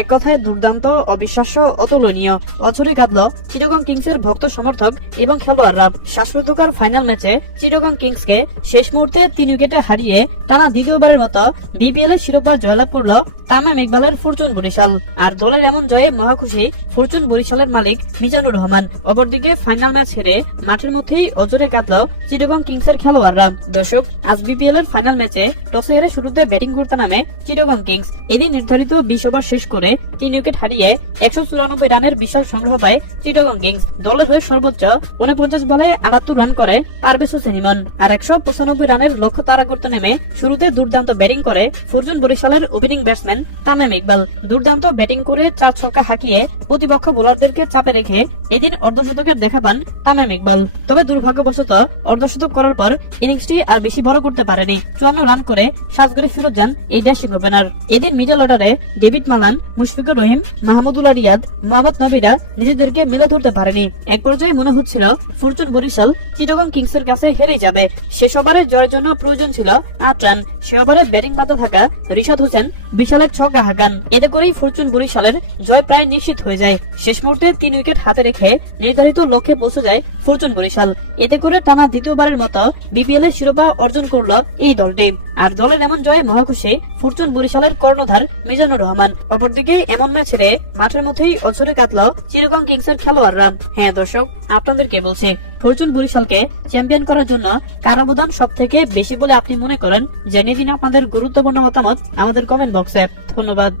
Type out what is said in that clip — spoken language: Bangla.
এক কথায় দুর্দান্ত, অবিশ্বাস্য, অতুলনীয়। অঝরে কাঁদল চিটাগং কিংসের ভক্ত সমর্থক এবং খেলোয়াড়রা। শ্বাসরুদ্ধকর ফাইনাল ম্যাচে চিটাগং কিংসকে শেষ মুহূর্তে 3 উইকেটে হারিয়ে টানা দ্বিতীয়বারের মতো বিপিএল এর শিরোপা জয়লাভ করল তামিম ইকবালের ফরচুন বরিশাল। আর দলের এমন জয়ে মহাখুশি ফরচুন বরিশালের মালিক মিজানুর রহমান। অপরদিকে ফাইনাল ম্যাচ হেরে মাঠের মধ্যেই অঝরে কাঁদল চিটাগং কিংসের খেলোয়াড়রা। দর্শক, আজ বিপিএল এর ফাইনাল ম্যাচে টসে হেরে শুরুতে ব্যাটিং করতে নামে চিটাগং কিংস। এদিন নির্ধারিত 20 ওভার শেষ করে 3 উইকেট হারিয়ে 194 রানের বিশাল সংগ্রহ পায় চিটাগং কিংস। দলের হয়ে সর্বোচ্চ 49 বলে 78 রান করে পারভেজ হোসেন ইমন। আর 195 রানের লক্ষ্য তাড়া করতে নেমে শুরুতে দুর্দান্ত ব্যাটিং করে ফরচুন বরিশালের ওপেনিং ব্যাটসম্যান তামিম ইকবাল। দুর্দান্ত ব্যাটিং করে 4 ছক্কা হাঁকিয়ে প্রতিপক্ষ বোলারদেরকে চাপে রেখে এদিন অর্ধশতকের দেখা পান তামিম ইকবাল। তবে দুর্ভাগ্যবশত অর্ধশতক করার পর ইনিংসটি আর বেশি বড় করতে পারেনি। 54 রান করে সাজঘরে ফেরত যান এই ড্যাশিং ওপেনার। এদিন মিডল অর্ডারে ডেভিড মালান, মুশফিকুর রহিম, মাহমুদুল্লাহ রিয়াদ, মোহাম্মদ নবীরা নিজেদেরকে মেলে ধরতে পারেনি। এক পর্যায়ে মনে হচ্ছিল ফরচুন বরিশাল চিটাগং কিংসের কাছে হেরে যাবে। শেষ ওভারে জয়ের জন্য প্রয়োজন ছিল 8 রান। সে ওভারে ব্যাটিং বাধা থাকা রিশাদ হোসেন বিশালের ছক্কা হাঁকান। এতে করেই ফরচুন বরিশালের জয় প্রায় নিশ্চিত হয়ে যায়। শেষ মুহূর্তে 3 উইকেট হাতে রেখে নির্ধারিত লক্ষ্যে পৌঁছে যায় ফরচুন বরিশাল। এতে করে টানা দ্বিতীয়বারের মতো বিপিএল এর শিরোপা অর্জন করল এই দলটি। আর দলের এমন জয়ে মহাখুশি ফরচুন বরিশালের কর্ণধার মিজানুর রহমান। অপরদিকে এমন ম্যাচ হেরে মাঠের মধ্যেই অঝরে কাঁদল চিটাগং কিংসের খেলোয়াড়রা। হ্যাঁ দর্শক, আপনাদেরকে বলছি, ফরচুন বরিশালকে চ্যাম্পিয়ন করার জন্য কার অবদান সব থেকে বেশি বলে আপনি মনে করেন? জানিয়ে দিন আপনাদের গুরুত্বপূর্ণ মতামত আমাদের কমেন্ট বক্সে। ধন্যবাদ।